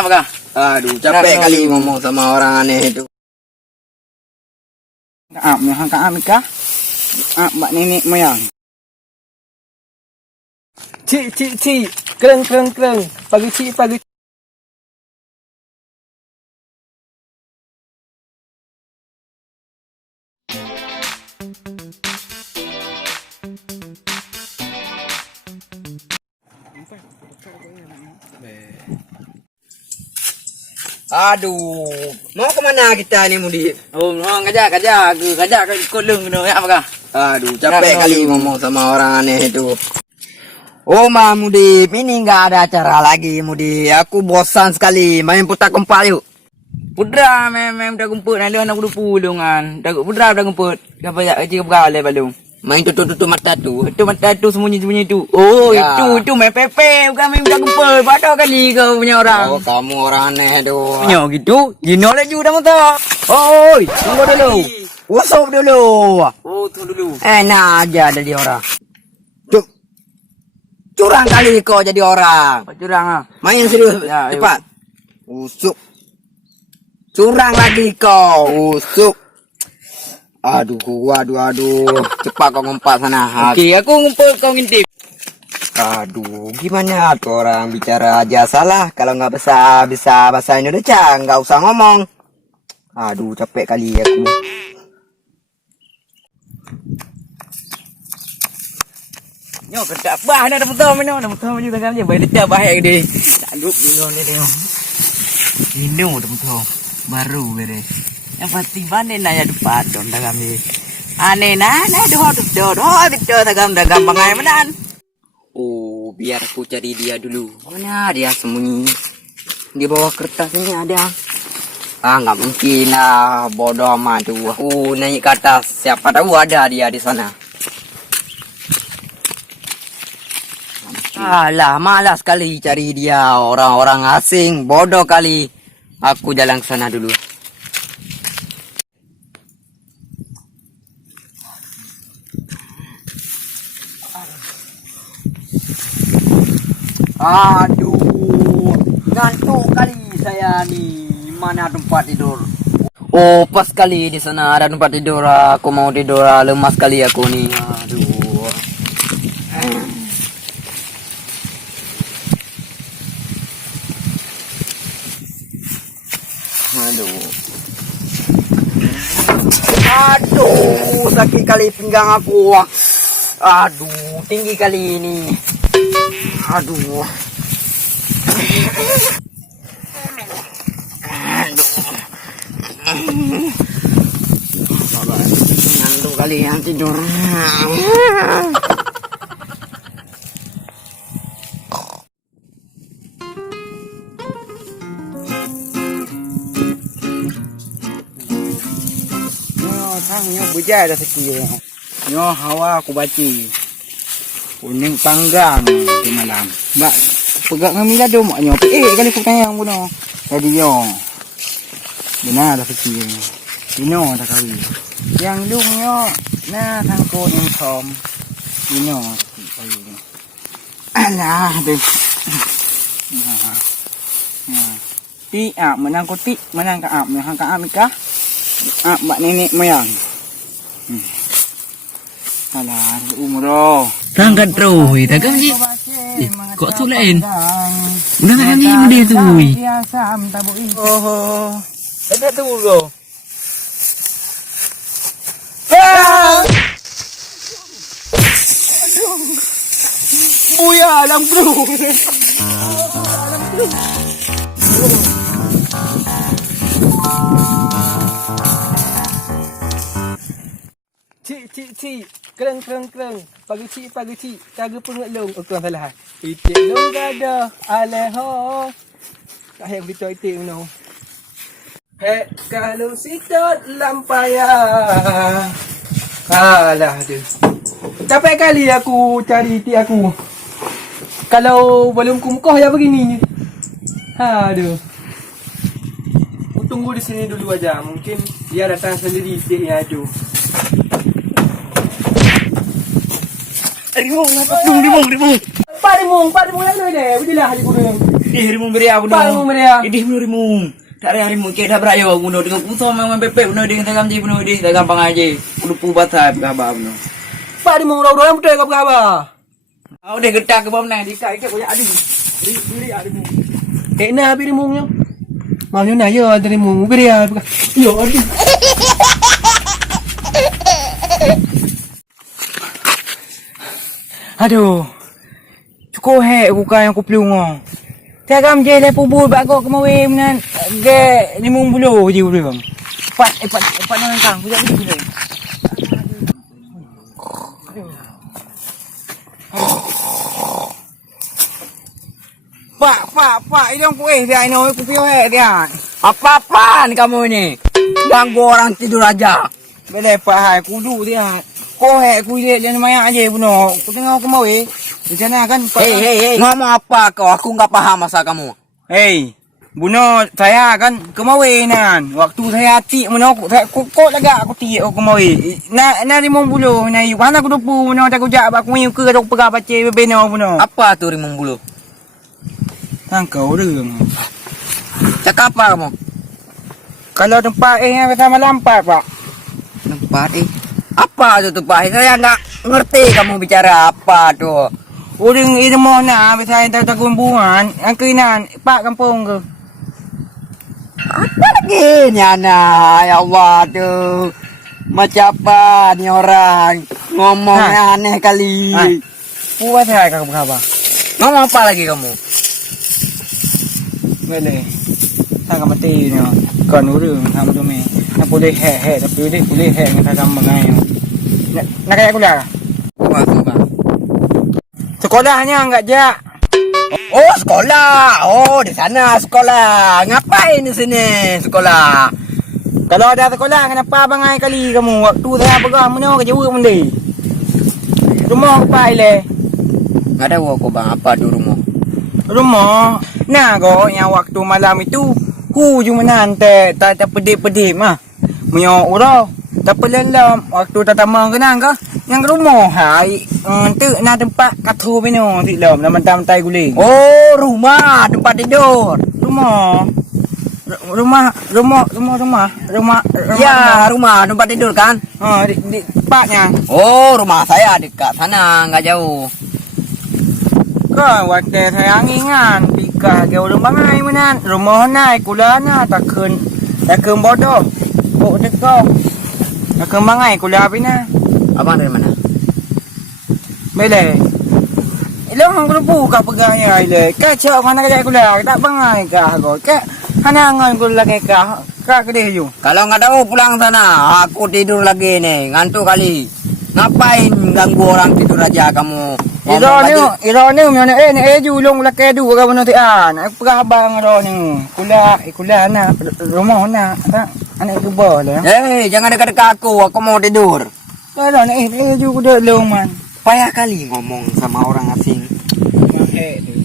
apa kah? Aduh, capek kali ngomong sama orang aneh itu. Kaam kah? Mak nenek moyang. Cik. Kereng. Pagi cik. Aduh, mau kemana kita ni Mudi? Oh, kajak ikut lung kena apa kah? Aduh, capek kali ngomong sama orang aneh itu. Oh, Mudi, ini nggak ada acara lagi, Mudi. Aku bosan sekali main putar kompak yuk. Pudra mem dah gumput nak anak kudu pulungan. Dah pudra dah gumput. Apa ya cik bergalai balung. Main tutup mata tu. Itu mata tu sembunyi tu. Oh, ya. itu main pepe bukan main dah gumput. Padah kali kau punya orang. Oh, kamu orang aneh tu. Punya gitu. Gino lagi dah mata. Oi, tunggu dulu. Usop dulu. Oh, tunggu dulu. Enak aja jadi orang. Curang kali kau jadi orang. Curang ah. Main serius, Ya, cepat. Usuk. Curang lagi kau, usuk. Aduh. Cepat kau ngumpat sana. Okey, aku ngumpul kau ngintip. Aduh, gimana tuh orang bicara aja salah. Kalau nggak bisa bahasa Indonesia, nggak usah ngomong. Aduh, capek kali aku. Nyo kedak bah dah betul juga kan je. Baik dah bahaya dia. Tak duk dulu ni tengok. Ini dah betul. Baru gede. Yang pasti bane na ya depan dom dalam ni. Ane na doh betul dagam bangai menan. Oh, biar aku cari dia dulu. Mana dia sembunyi? Di bawah kertas ini ada. Nggak mungkin lah, bodoh amat tu. Aku naik ke atas, siapa tahu ada dia di sana. Alah, malas sekali cari dia. Orang-orang asing, bodoh kali. Aku jalan ke sana dulu. Aduh, ngantuk kali saya ni. Mana tempat tidur? Oh, pas kali di sana ada tempat tidur. Aku mau tidur, lemas kali aku ni. Aduh. Aduh, sakit kali pinggang aku. Aduh, tinggi kali ini. Aduh. Ngantuk kali yang tidur. Nyo bujai dah sikit. Nyo hawa aku baca. Kuning panggang di malam. Mbak pegang dengan mila dom nyo. Kali aku tanya yang bunuh. Jadi yo. Benar dah sikit. Dino dah kali. Yang lung nyo na thang ko ning thom. Dino kali ni. Alah deh. Ti menang ko ti menang ka menang ka ikah. Mak nenek moyang. Alah, umroh. Tangkat roh, tagam je. Kok tu lain? Udah kan ni dia tu. Oh. Ada tu bro. Buya alam bro. Cik. Kereng. Pagi cik. Jaga pengut long. Oh, kurang salah. Itik long gada. Aleho. Tak hay beritahu itik no. Kalau sitot lampaya. Alah dia. Capek kali aku cari itik aku. Kalau belum kumkoh ya begini. Aduh. Aku tunggu di sini dulu aja. Mungkin dia datang sendiri itiknya tu. Rimong. Pak Rimong lalu deh. Begitulah hari pun. Idih harimau beria bunuh. Pak harimau beria. Idih bunuh harimau. Tak ada harimau ke dah berayo bunuh dengan puto memang bebek bunuh dengan tagam je bunuh idih tak gampang aja. Kudu pubat sah gabar bunuh. Pak di mau udah yang betul ke apa? Au deh getak ke bawah nang dikai ke koyak aduh. Beri harimau. Na biri mong nyo. Mau nyo na yo dari mong biri ya. Yo aduh. Aduh. Cukup aku kaya aku pelungo. Tagam je le pubul bago kemawe menan ge 50 je udah. Pat nang kang budak ni boleh. Pak, idong ku dia ino ku piyo dia. Apa-apaan kamu ini? Ganggu orang tidur aja. Bele pak hai kudu dia. Ko ku dia jangan mayak aja buno. Ku tengok aku mau di sana kan. Hei. Ngomong apa kau? Aku enggak paham masa kamu. Hei. Buno saya kan kemawinan. Waktu saya hati buno aku kok lega aku ti aku kemawi. Na 50 na yu. Mana aku 20 buno tak ujak aku yu ke aku pegah baca beno buno. Apa tuh rimung bulu? Tangkauរឿង Cakap apa kamu? Kalau tempat yang sama lampat pak. Tempat apa tuh tempat? Saya enggak ngerti kamu bicara apa tuh. Orang ilmu na saya tak kumpulan. Angkinan pak kampung ke. Apa lagi ni anak? Ya Allah tuh. Macam apa ni orang? Ngomongnya aneh kali. Puas saya kau berapa? Ngomong apa lagi kamu? Boleh. Saya mati ni. Kan orang kamu tu me. Nak boleh tapi boleh dengan kamu mengai. Nak kaya kuliah? Apa? Sekolahnya enggak jak. Oh sekolah. Oh di sana sekolah. Ngapain di sini sekolah? Kalau ada sekolah kenapa bangai kali kamu? Waktu saya pegang mana ke jauh mendai. Rumah apa ile? Enggak ada aku bang apa di rumah. Rumah. Nah go yang waktu malam itu ju menante tak pedih-pedih mah. Munyo uro. Tak pelan waktu tatamang kenang ke? Yang rumah hai tu na tempat katu bino di dalam nama tai guling. Oh rumah tempat tidur. Rumah. Ya rumah tempat tidur kan? Di tempatnya. Oh rumah saya dekat sana nggak jauh. Kan waktu saya ngingan pika ke rumah ngai menan rumah nai kulana takun bodoh. Oh teko. Takun mangai kula pina. Abang dari mana? Bele. Ilong grupo ka pagaya ile. Kacau mana kaya kula tak bangai ka go. Ka hanangan kula ka kede yu. Kalau nggak tahu pulang sana, aku tidur lagi nih, ngantuk kali. Ngapain ganggu orang tidur aja kamu? Irone mana ni julung la kedu ka bono tian. Aku pagabang ro ni. Kula na rumah na. Anak tu boleh. Jangan dekat-dekat aku mau tidur. Kalau ni juga dah lom man. Payah kali ngomong sama orang asing. Tu